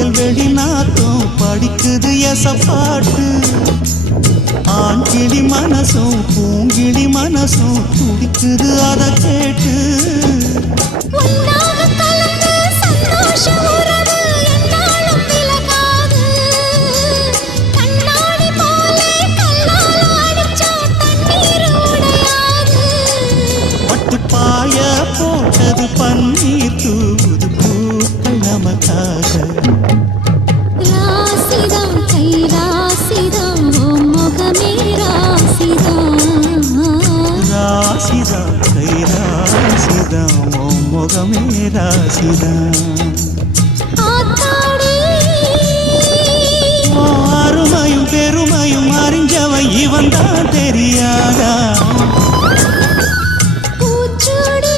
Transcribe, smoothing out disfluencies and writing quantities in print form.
வயல்வெளி நாத்தம் படிக்குது எசப்பாட்டு ஆண்கிளி மனசும் பூங்கிளி மனசும் துடிக்குது அதை கேட்டு பாய போட்டது பன்னீர் தூது பூக்கள் நமக்காக ராசிதான் கை ராசிதான் முகமே ராசிதான் ராசிதான் கை ராசிதான் முகமே ராசிதான் அருமையும் பெருமையும் அறிஞ்சவன் இவன் தான் தெரியாதா